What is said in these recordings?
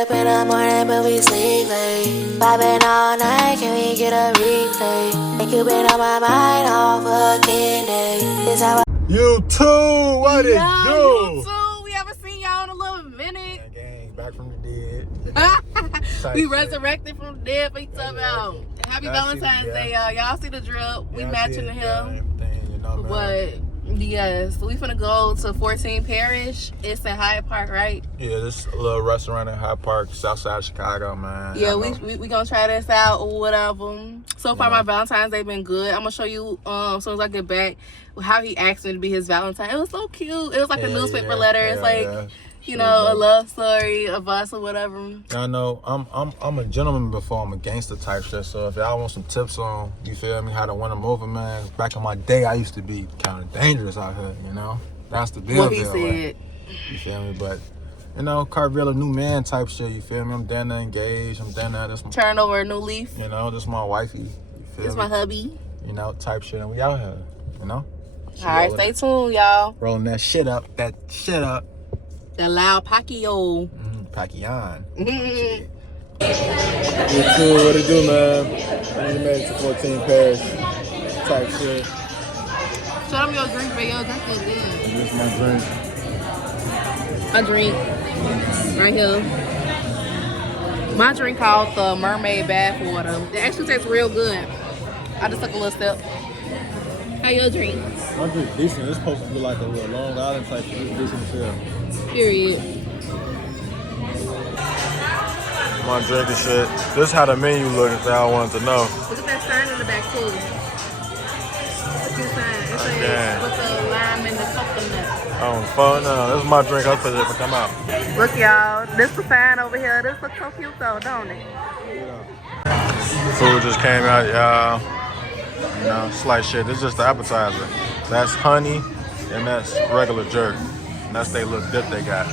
up in the morning, but we sleep late. Vibing all night, can we get a replay? Like you been on my mind all fucking day. This how I You too, what it do? You too. We haven't seen y'all in a little minute. Gang, back from the dead. We resurrected from the dead for each other out. Happy Valentine's Day, y'all. Y'all see the drill. We matching the hill. But yes, we finna go to 14 Parish. It's in Hyde Park, right? Yeah, this little restaurant in Hyde Park, south side of Chicago, man. Yeah, we gonna try this out or whatever. So far, my Valentine's Day been good. I'm gonna show you as soon as I get back how he asked me to be his Valentine. It was so cute. It was like a newspaper letter. It's like you know, a love story of us or whatever. I know I'm a gentleman before I'm a gangster type shit. So if y'all want some tips on, you feel me, how to win them over, man. Back in my day, I used to be kind of dangerous out here, you know. That's the deal. What he said. You feel me? But you know, Carvilla, new man type shit. You feel me? I'm down there engaged. I'm down there. This Turn over a new leaf. You know, this my wifey. You feel this me? My hubby. You know, type shit, and we out here. You know. All right, stay tuned, y'all. Rolling that shit up. The loud Pacquiao. Pacquiao. You cool? What it do, man? I made it to 14 Parish type shit. Show them your drink, but your drink is good. This is my drink. My drink, right here. My drink called the Mermaid Bath Water. It actually tastes real good. I just took a little sip. How your drink? My drink decent. It's supposed to be like a little Long Island type shit. It's decent as hell. Period. My drink and shit. This is how the menu look if y'all wanted to know. Look at that sign in the back too. Look at the sign. It says with the lime and the coconut. Oh, fun. No, this is my drink. I'll put it if I come out. Look, y'all. This the sign over here. This looks so cute though, don't it? Yeah. Food just came out, y'all. You know, slight shit. This is just the appetizer. That's honey and that's regular jerk. And that's they little dip they got.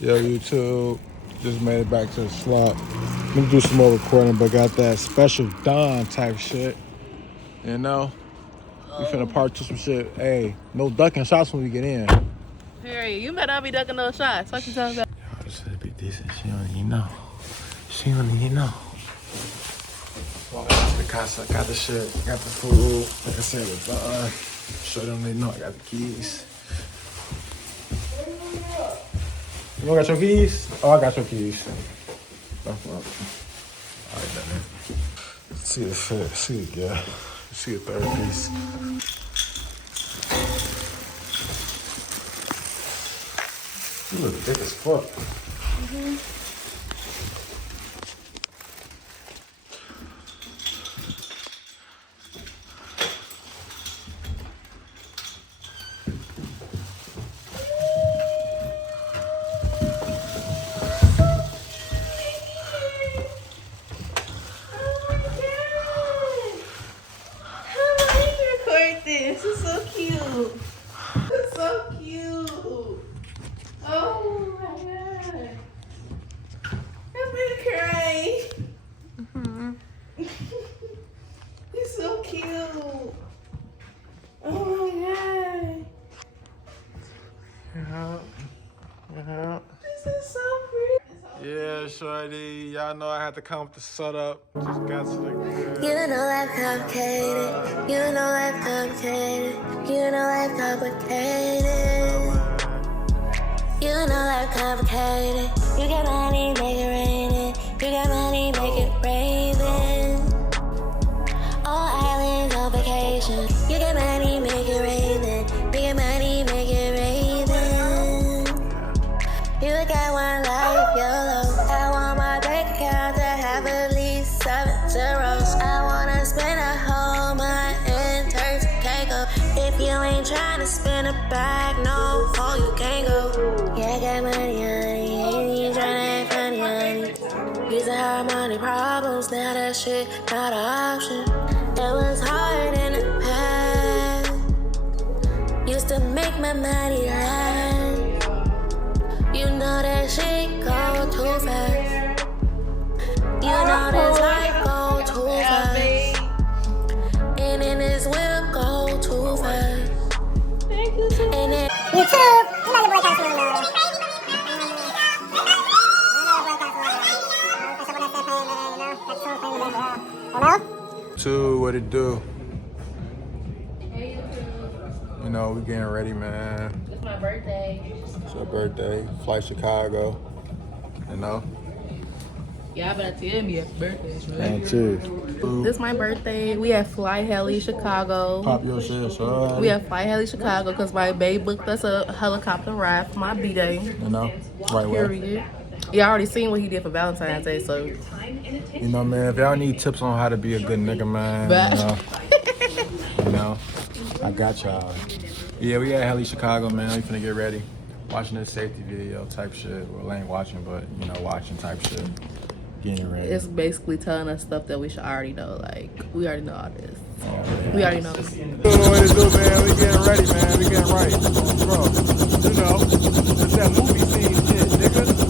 Yo, YouTube, just made it back to the slot. I'm gonna do some more recording, but got that special Don type shit. You know, we finna part to some shit. Hey, no ducking shots when we get in. Period. You better not be ducking those shots. Fuck you talking about. Yo, this should be decent. She don't even know. She don't even know. Walk out to the casa, got the shit, got the food. Like I said, it's done. Show them they know I got the keys. You don't got your keys? Oh, I got your keys. Oh, well. All right, then. See the fit. See it, yeah. See the third piece. You look thick as fuck. This is so cute. It's so cute. Oh my god. I'm gonna cry. He's so cute. Oh my god. Yeah. This is so pretty. Yeah, shorty. Y'all know I had to come with the setup. Just got to the good. You know life complicated. You know life complicated. You know life complicated. You know life complicated. You got money, make it rain. You got money, make it rain. All islands on vacation. You got money, make it rain. You got money, make it rain. You got one life, YOLO. I want my bank account to have at least 7 zeros. I wanna spend a whole month in Turks and Caicos. If you ain't trying to spend a bag, no, oh, you can't go. Yeah, I got money, honey, ain't you trying to act funny, honey. Used to have money problems, now that shit not an option. It was hard in the past. Used to make my money last. You know that shit go too fast. You know this life go too fast. And then this will go too fast. And then what it do? Hey, YouTube. You know, we getting ready, man. It's my birthday. It's your birthday. Flight Chicago. You know? Y'all better tell me happy birthday. And cheers. This my birthday. We at Fly Heli Chicago. Pop your shit, alright. We at Fly Heli Chicago because my babe booked us a helicopter ride for my B-Day. You know? Right way. Period. Y'all already seen what he did for Valentine's Day, so. You know, man, if y'all need tips on how to be a good nigga, man, you know, I got y'all. Yeah, we at Heli Chicago, man. We finna get ready. Watching this safety video type shit. Well, I ain't watching, but, you know, watching type shit. Getting ready. It's basically telling us stuff that we should already know. Like, we already know all this. We already know. What to do, man? We getting ready, man. We getting right. Bro, you know, it's that movie scene shit, nigga.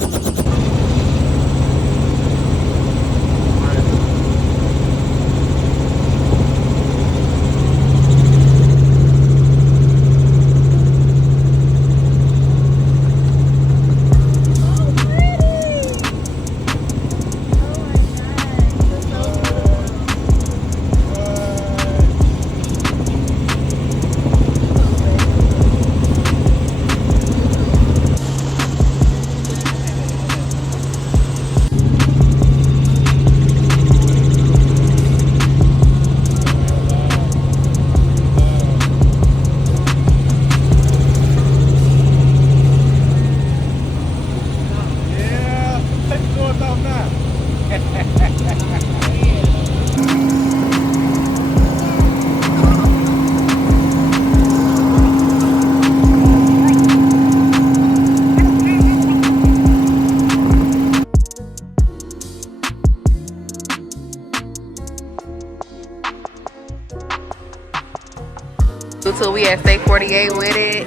So we at Steak 48 with it.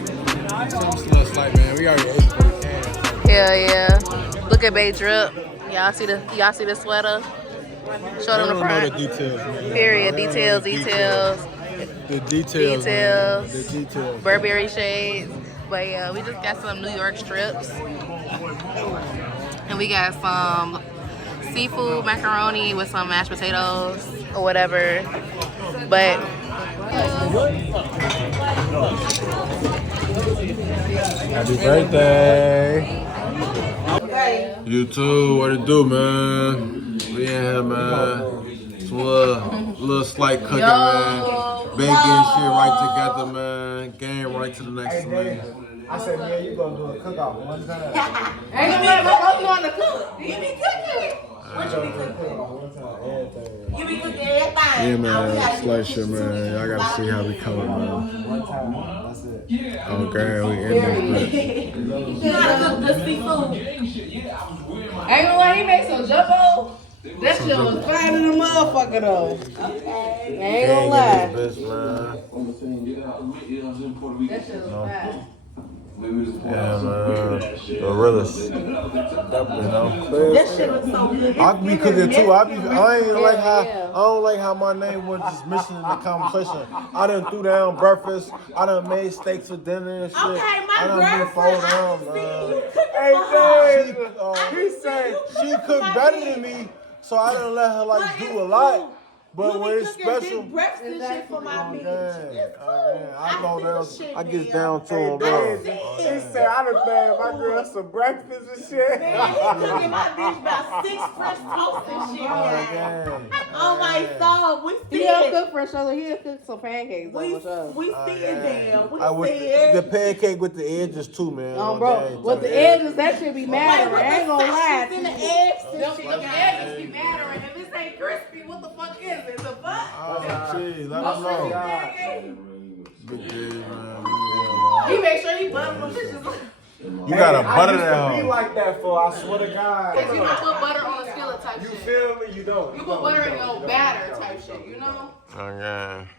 Like, man, we already ate before we came. Hell yeah. Look at Bay Drip. Y'all see the sweater? Show them the front. The details, man. Period. Details. The details. Details. The details. Burberry shades. But yeah, we just got some New York strips. And we got some seafood macaroni with some mashed potatoes or whatever. But happy birthday. You too, what it do, man? We in here, man. Some little slight cooking, man. Bacon shit right together, man. Game right to the next one. I said, man, you gonna do a cook-off one time. ain't gonna let my brother on the cook. You be cooking. What you be cooking? One time, everything. You be cooking everything. Yeah, man. Slight shit, man. Y'all gotta see how we coming, man. One time, that's it. Okay, we in this You gotta cook good seafood. Ain't gonna lie, he made some jumbo. That shit was fine in the motherfucker though. Okay. Ain't gonna lie. Bitch, man. That shit was fine. Yeah, man. The realest. You know? That shit was so good. I be cooking too. I don't like how my name was just missing in the conversation. I done threw down breakfast. I done made steaks for dinner and shit. Okay, my I done been girlfriend, fold down, I man. He said, She cooked better than me, so I didn't let her like do a lot. But when it's special, breakfast and shit for my bitch. I get down to him, bro. he said, I done made my girl some breakfast and shit. Man, he cooking my bitch about 6 fresh toasts and shit. Oh my soul, we He see don't it. cook fresh toast. He'll cook some pancakes. We see it there. We see The it. pancake with the edges too, man. Bro, with the edges, that should be mattering. I ain't gonna lie. In the eggs and Them shit. edges be mattering. If this ain't crispy, what the fuck is it? The fuck? Jeez, let them know. Big deal, man. He make sure he butter them bitches. You gotta butter that Be hoe. like that for, I swear to God. Cause you don't put butter on a skillet type You shit. feel me? You don't. You put butter in your batter type shit, you know? Okay.